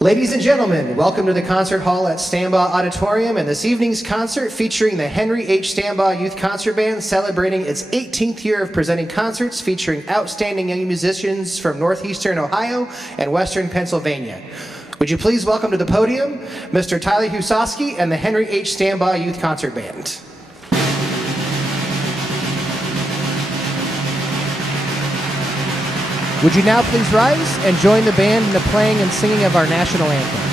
Ladies and gentlemen, welcome to the concert hall at Stambaugh Auditorium and this evening's concert featuring the Henry H. Stambaugh Youth Concert Band celebrating its 18th year of presenting concerts featuring outstanding young musicians from northeastern Ohio and western Pennsylvania. Would you please welcome to the podium Mr. Tyler Husosky and the Henry H. Stambaugh Youth Concert Band. Would you now please rise and join the band in the playing and singing of our national anthem.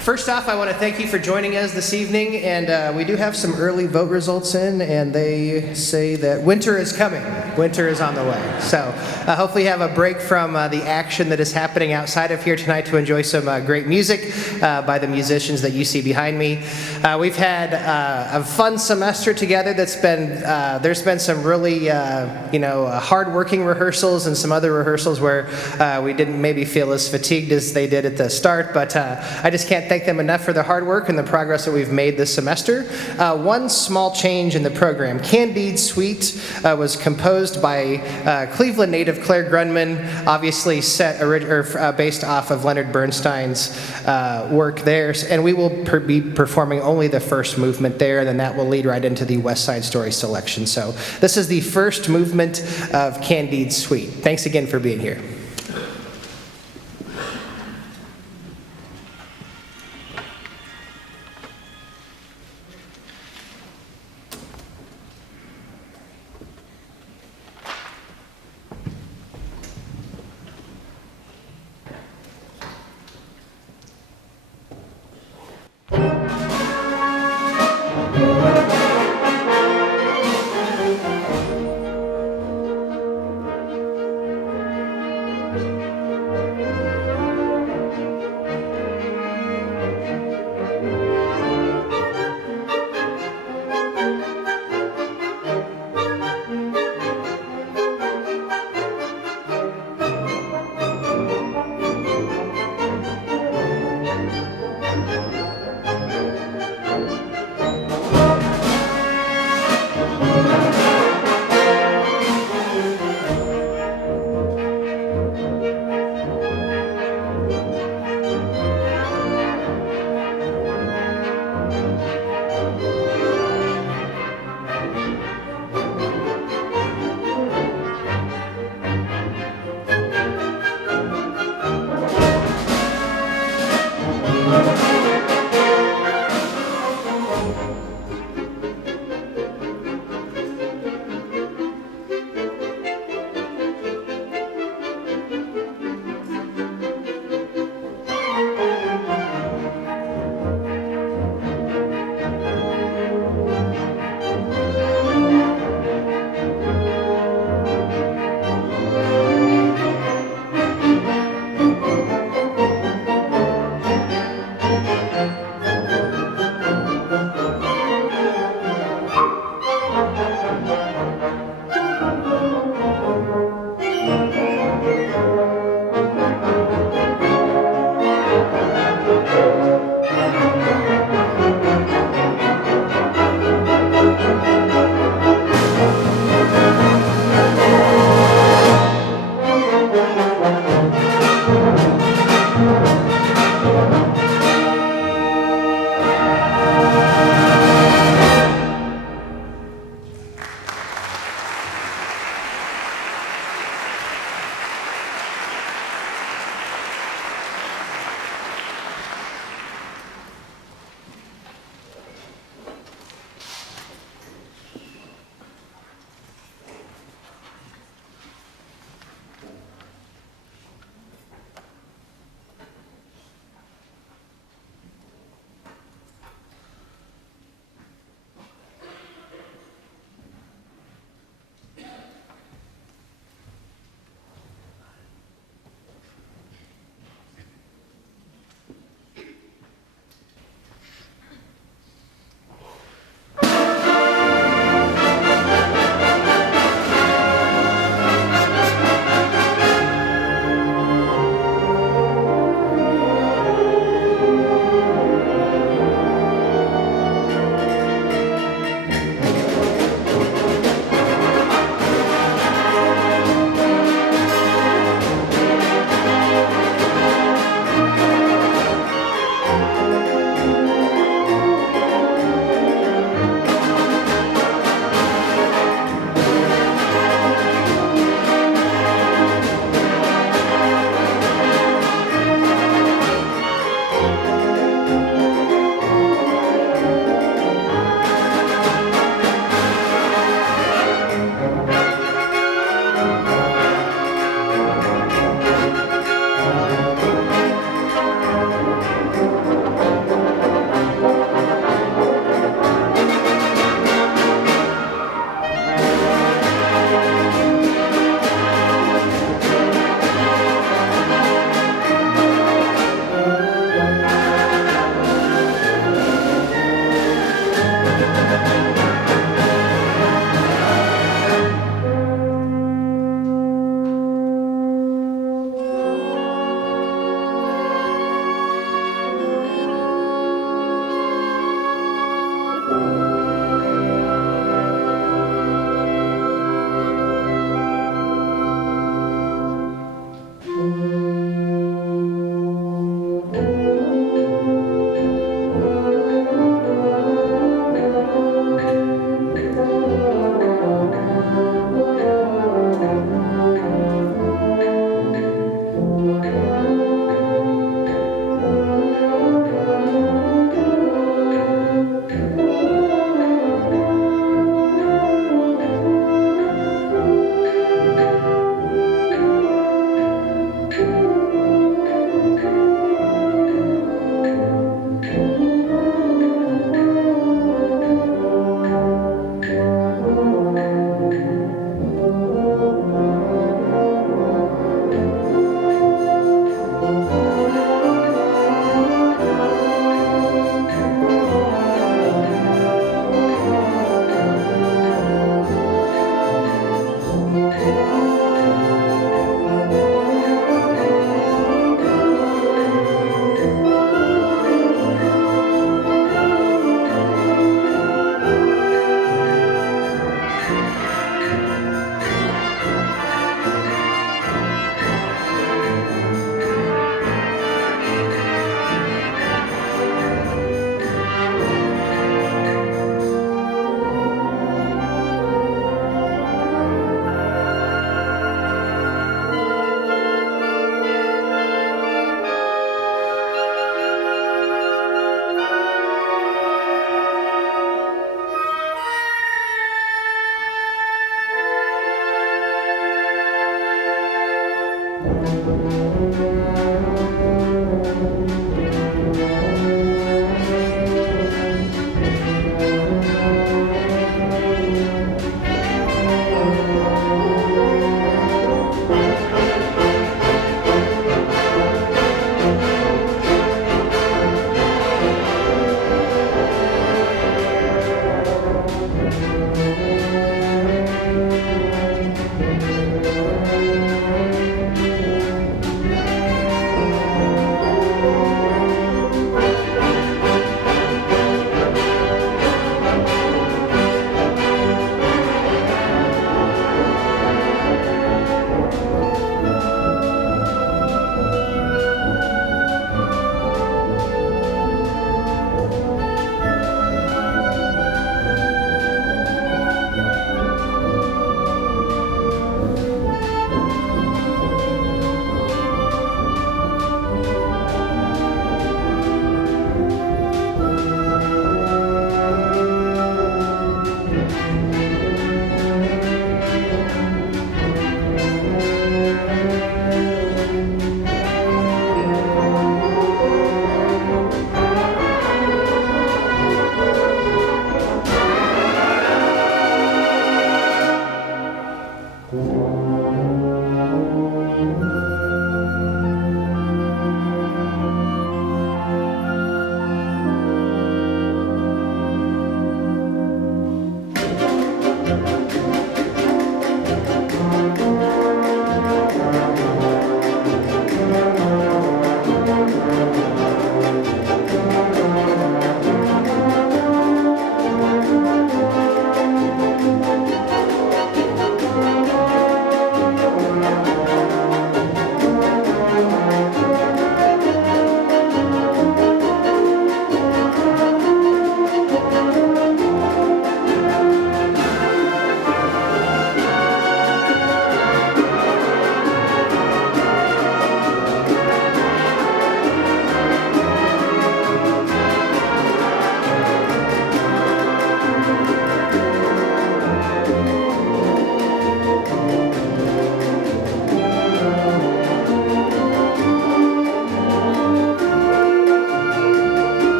First off, I want to thank you for joining us this evening, and we do have some early vote results in, and they say that winter is coming. Winter is on the way. So hopefully you have a break from the action that is happening outside of here tonight to enjoy some great music by the musicians that you see behind me. We've had a fun semester together that's been, there's been some really, hard-working rehearsals and some other rehearsals where we didn't maybe feel as fatigued as they did at the start, but I just can't thank them enough for the hard work and the progress that we've made this semester. One small change in the program. Candide Suite was composed by Cleveland native Claire Grunman, obviously based off of Leonard Bernstein's work there, and we will be performing only the first movement there, and then that will lead right into the West Side Story selection. So this is the first movement of Candide Suite. Thanks again for being here.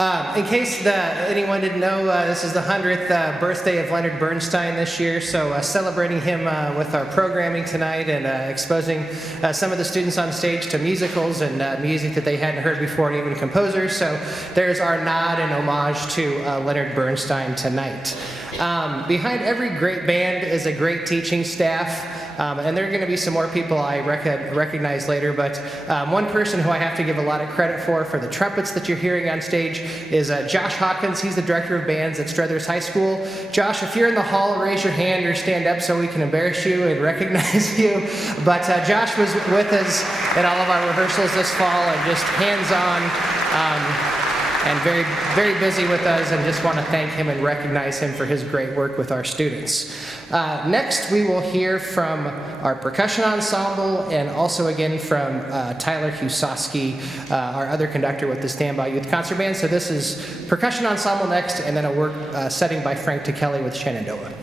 In case anyone didn't know, this is the 100th birthday of Leonard Bernstein this year, so celebrating him with our programming tonight and exposing some of the students on stage to musicals and music that they hadn't heard before, and even composers. So there's our nod and homage to Leonard Bernstein tonight. Behind every great band is a great teaching staff. And there are going to be some more people I recognize later, but one person who I have to give a lot of credit for the trumpets that you're hearing on stage is Josh Hawkins. He's the director of bands at Struthers High School. Josh, if you're in the hall, raise your hand or stand up so we can embarrass you and recognize you. But Josh was with us at all of our rehearsals this fall and just hands-on and very, very busy with us, and just want to thank him and recognize him for his great work with our students. Next, we will hear from our percussion ensemble and also again from Tyler Husowski, our other conductor with the Stambaugh Youth Concert Band. So this is percussion ensemble next, and then a work setting by Frank DeKelly with Shenandoah.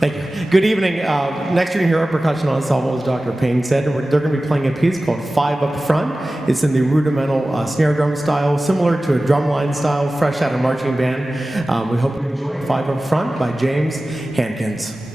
Thank you. Good evening. Next you're going to hear our percussion ensemble, as Dr. Payne said. They're going to be playing a piece called Five Up Front. It's in the rudimental snare drum style, similar to a drumline style, fresh out of marching band. We hope you enjoy Five Up Front by James Hankins.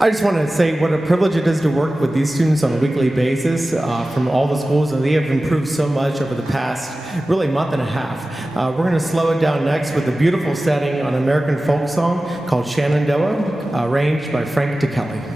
I just want to say what a privilege it is to work with these students on a weekly basis from all the schools, and they have improved so much over the past really month and a half. We're going to slow it down next with a beautiful setting on an American folk song called Shenandoah, arranged by Frank DeKelly.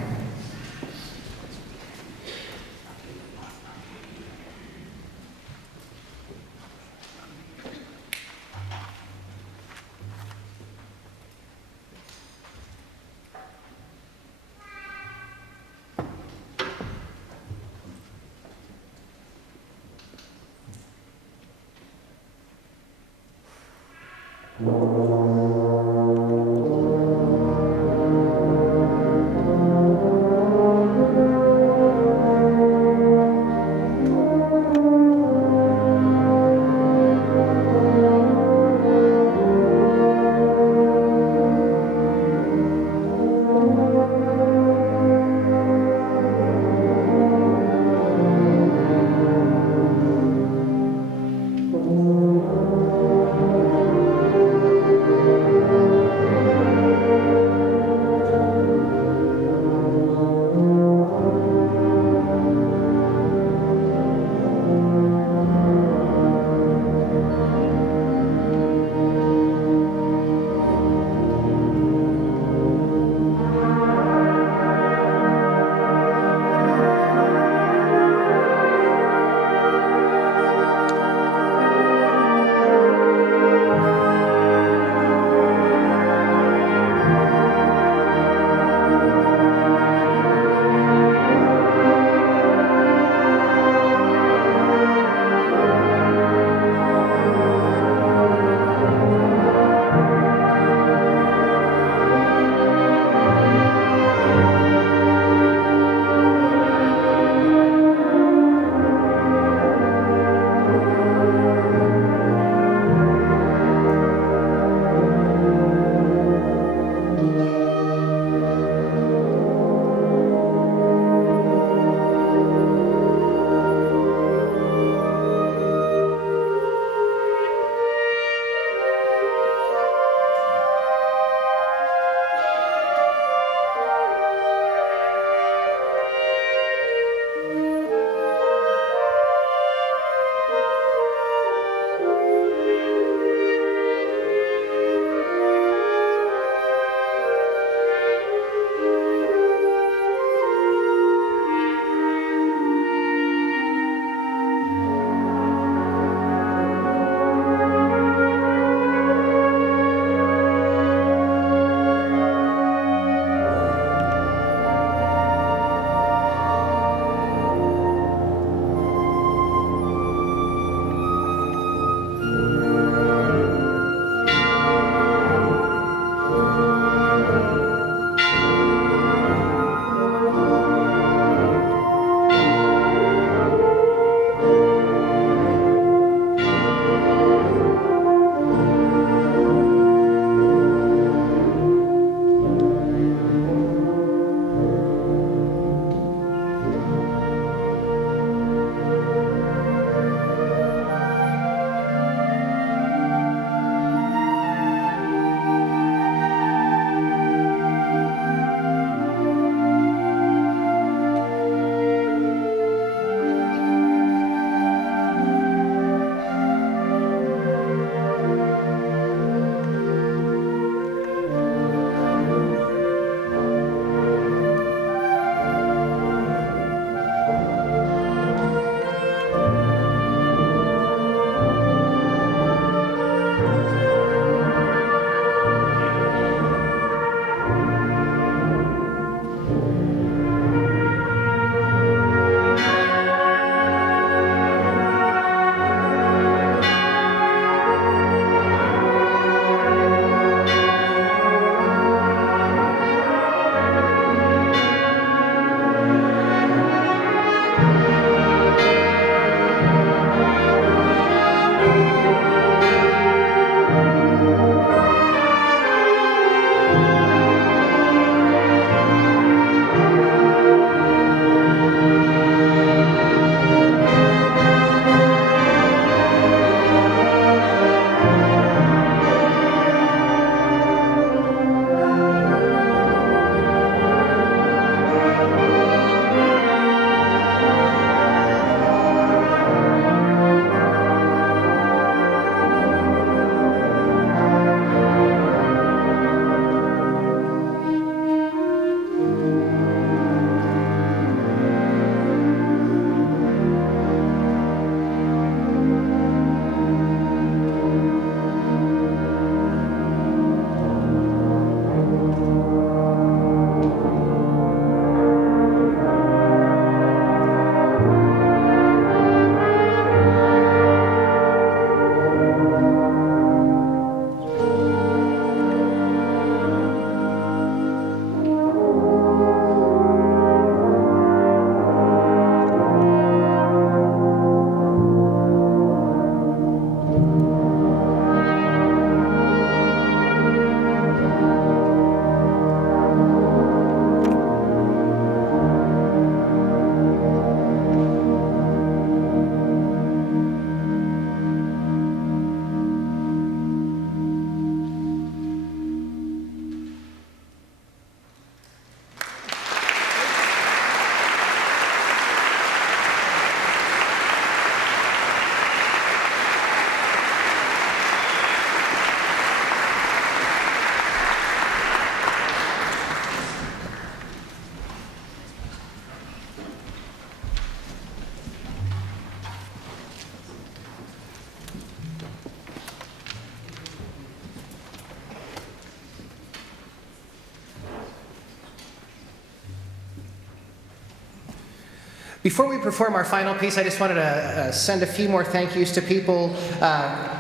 Before we perform our final piece, I just wanted to send a few more thank yous to people.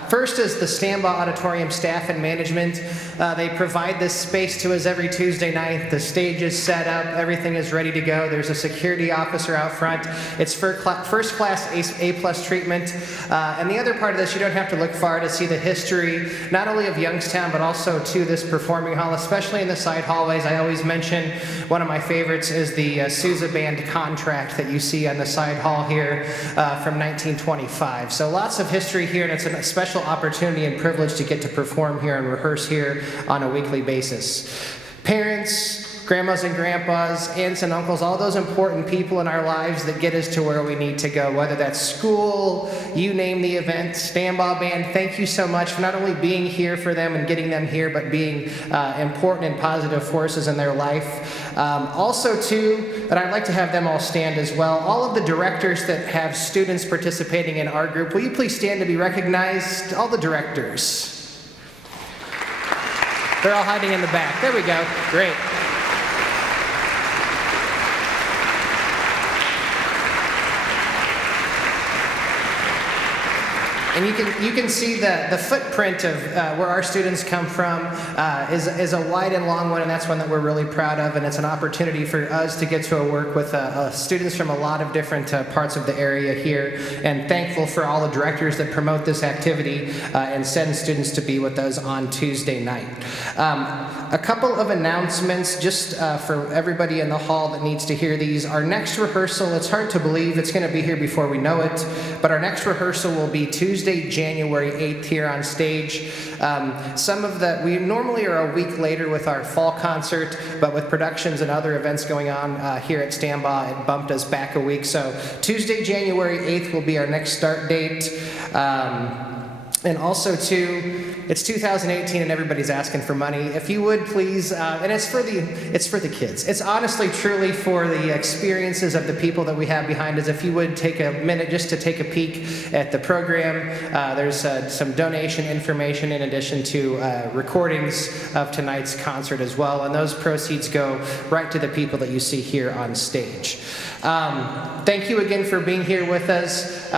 First is the Stambaugh Auditorium staff and management. They provide this space to us every Tuesday night. The stage is set up, everything is ready to go. There's a security officer out front. It's first class A+ treatment. And the other part of this, you don't have to look far to see the history, not only of Youngstown, but also to this performing hall, especially in the side hallways. I always mention one of my favorites is the Sousa Band contract that you see on the side hall here from 1925. So lots of history here, and it's a special opportunity and privilege to get to perform here and rehearse here on a weekly basis. Parents, grandmas and grandpas, aunts and uncles, all those important people in our lives that get us to where we need to go, whether that's school, you name the event, Stambaugh Band, thank you so much for not only being here for them and getting them here, but being important and positive forces in their life. Also, too, that I'd like to have them all stand as well. All of the directors that have students participating in our group, will you please stand to be recognized? All the directors. They're all hiding in the back. There we go. Great. And you can see the footprint of where our students come from is a wide and long one, and that's one that we're really proud of, and it's an opportunity for us to get to work with students from a lot of different parts of the area here, and thankful for all the directors that promote this activity and send students to be with us on Tuesday night. A couple of announcements just for everybody in the hall that needs to hear these. Our next rehearsal, it's hard to believe it's going to be here before we know it, but our next rehearsal will be Tuesday, January 8th here on stage. We normally are a week later with our fall concert, but with productions and other events going on here at Stambaugh, it bumped us back a week. So Tuesday, January 8th will be our next start date. And also, too, it's 2018 and everybody's asking for money. If you would please, and it's for the kids. It's honestly, truly for the experiences of the people that we have behind us. If you would take a minute just to take a peek at the program, there's some donation information in addition to recordings of tonight's concert as well. And those proceeds go right to the people that you see here on stage. Thank you again for being here with us.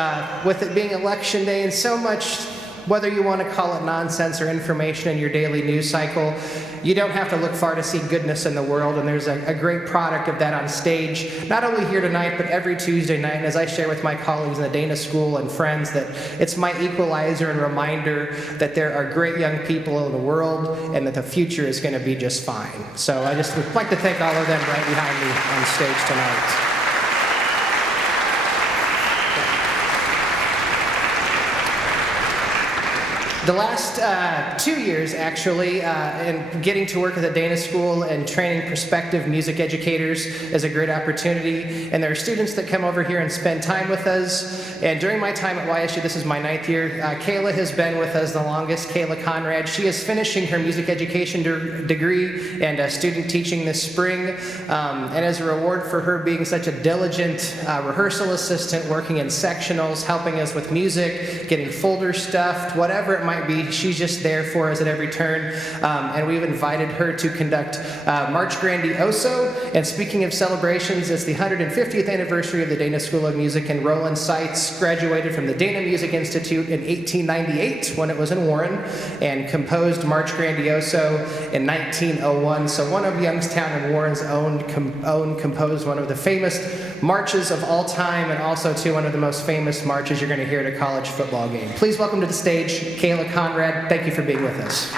With it being Election Day and so much, whether you want to call it nonsense or information in your daily news cycle, you don't have to look far to see goodness in the world, and there's a great product of that on stage, not only here tonight, but every Tuesday night. And as I share with my colleagues in the Dana School and friends, that it's my equalizer and reminder that there are great young people in the world and that the future is going to be just fine. So I just would like to thank all of them right behind me on stage tonight. The last 2 years, actually, in getting to work at the Dana School and training prospective music educators is a great opportunity. And there are students that come over here and spend time with us. And during my time at YSU, this is my 9th year, Kayla has been with us the longest, Kayla Conrad. She is finishing her music education degree and student teaching this spring. And as a reward for her being such a diligent rehearsal assistant, working in sectionals, helping us with music, getting folders stuffed, whatever it might be, she's just there for us at every turn. And we've invited her to conduct March Grandioso. And speaking of celebrations, it's the 150th anniversary of the Dana School of Music, and Roland Seitz graduated from the Dana Music Institute in 1898 when it was in Warren, and composed March Grandioso in 1901. So one of Youngstown and Warren's own composed one of the famous marches of all time, and also too one of the most famous marches you're going to hear at a college football game. Please welcome to the stage Kayla Conrad. Thank you for being with us.